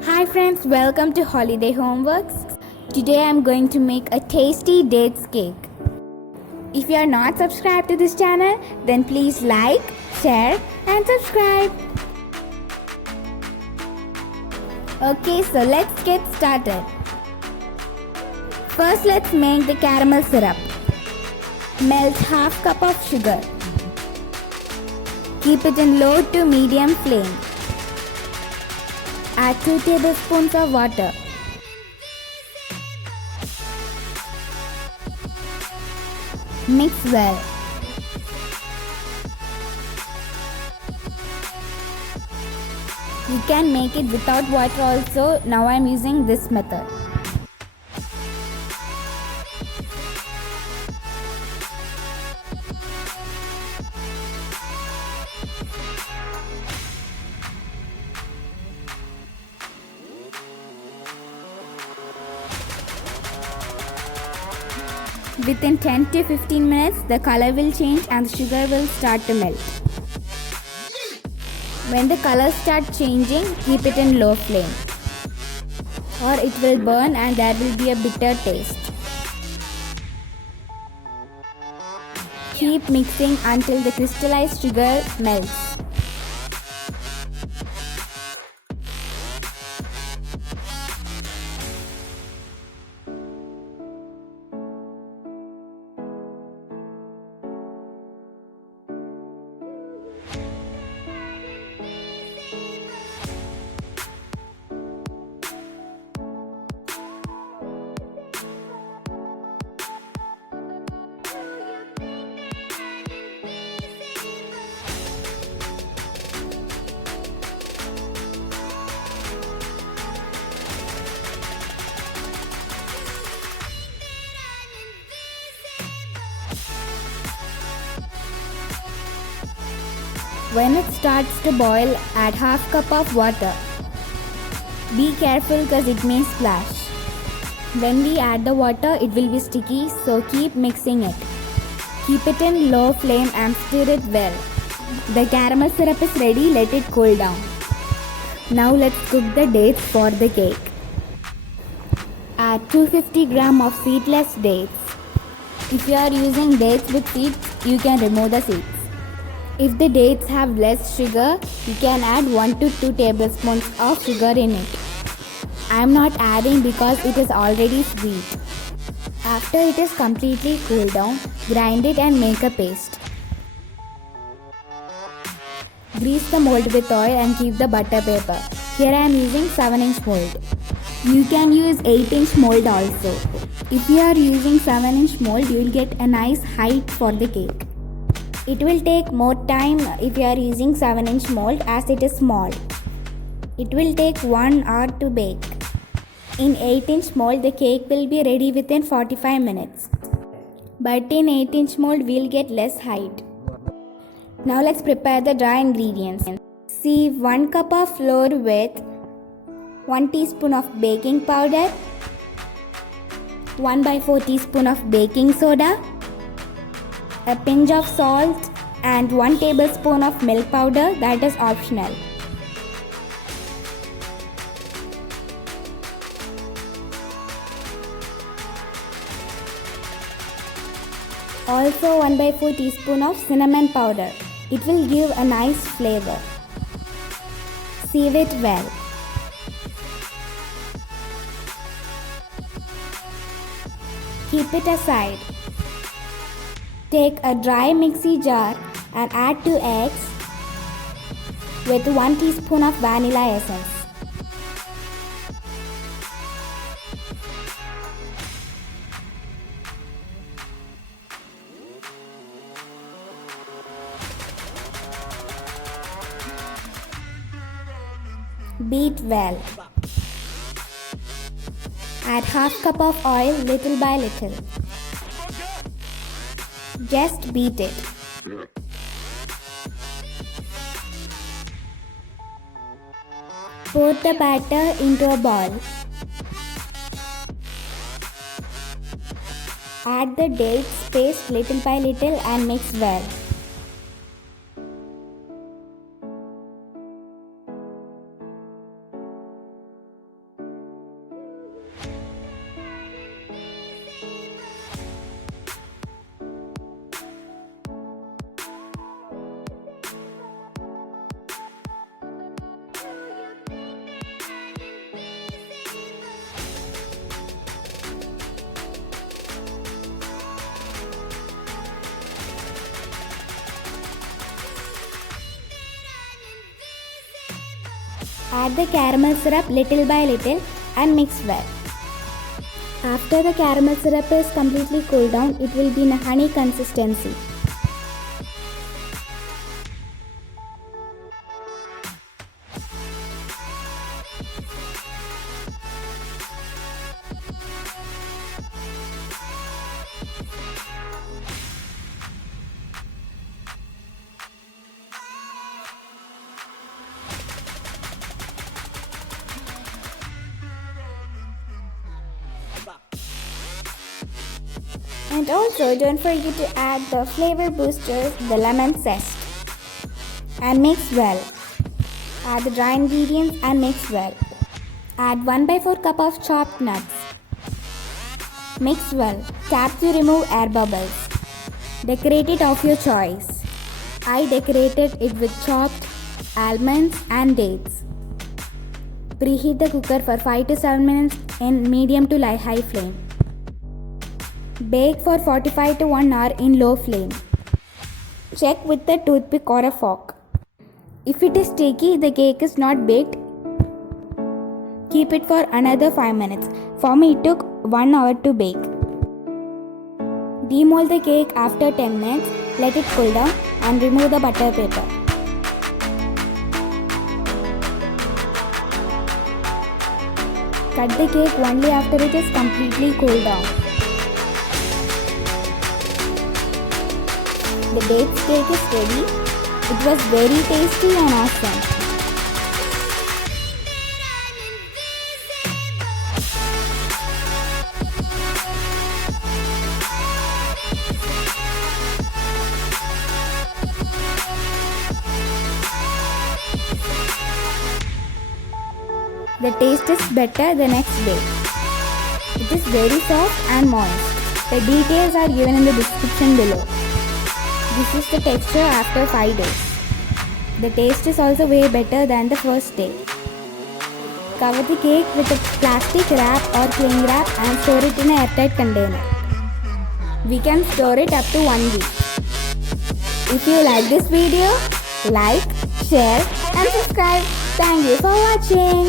Hi friends, welcome to Holiday Homeworks. Today I am going to make a tasty dates cake. If you are not subscribed to this channel, then please like, share and subscribe. Okay, so let's get started. First let's make the caramel syrup. Melt half cup of sugar. Keep it in low to medium flame. Add 2 tablespoons of water. Mix well. You can make it without water also. Now I am using this method. Within 10 to 15 minutes, the color will change and the sugar will start to melt. When the colors start changing, keep it in low flame, or it will burn and there will be a bitter taste. Keep mixing until the crystallized sugar melts. When it starts to boil, add half cup of water. Be careful because it may splash. When we add the water, it will be sticky, so keep mixing it. Keep it in low flame and stir it well. The caramel syrup is ready, let it cool down. Now let's cook the dates for the cake. Add 250 grams of seedless dates. If you are using dates with seeds, you can remove the seeds. If the dates have less sugar, you can add 1 to 2 tablespoons of sugar in it. I am not adding because it is already sweet. After it is completely cooled down, grind it and make a paste. Grease the mold with oil and keep the butter paper. Here I am using 7-inch mold. You can use 8-inch mold also. If you are using 7-inch mold, you will get a nice height for the cake. It will take more time if you are using 7-inch mold as it is small. It will take 1 hour to bake. In 8-inch mold, the cake will be ready within 45 minutes. But in 8-inch mold, we will get less height. Now let's prepare the dry ingredients. Sieve 1 cup of flour with 1 teaspoon of baking powder, 1/4 teaspoon of baking soda, a pinch of salt and 1 tablespoon of milk powder, that is optional. Also 1/4 teaspoon of cinnamon powder. It will give a nice flavor. Sieve it well. Keep it aside. Take a dry mixie jar and add 2 eggs with 1 teaspoon of vanilla essence. Beat well. Add half cup of oil little by little. Just beat it. Pour the batter into a bowl. Add the dates paste little by little and mix well. Add the caramel syrup little by little and mix well. After the caramel syrup is completely cooled down, it will be in a honey consistency. And also don't forget to add the flavor boosters, the lemon zest. And mix well. Add the dry ingredients and mix well. Add 1/4 cup of chopped nuts. Mix well. Tap to remove air bubbles. Decorate it of your choice. I decorated it with chopped almonds and dates. Preheat the cooker for 5 to 7 minutes in medium to high flame. Bake for 45 to 1 hour in low flame. Check with a toothpick or a fork. If it is sticky, the cake is not baked. Keep it for another 5 minutes. For me, it took 1 hour to bake. Demold the cake after 10 minutes. Let it cool down and remove the butter paper. Cut the cake only after it is completely cooled down. The dates cake is ready. It was very tasty and awesome. The taste is better the next day. It is very soft and moist. The details are given in the description below. This is the texture after 5 days. The taste is also way better than the first day. Cover the cake with a plastic wrap or cling wrap and store it in an airtight container. We can store it up to 1 week. If you like this video, like, share and subscribe. Thank you for watching.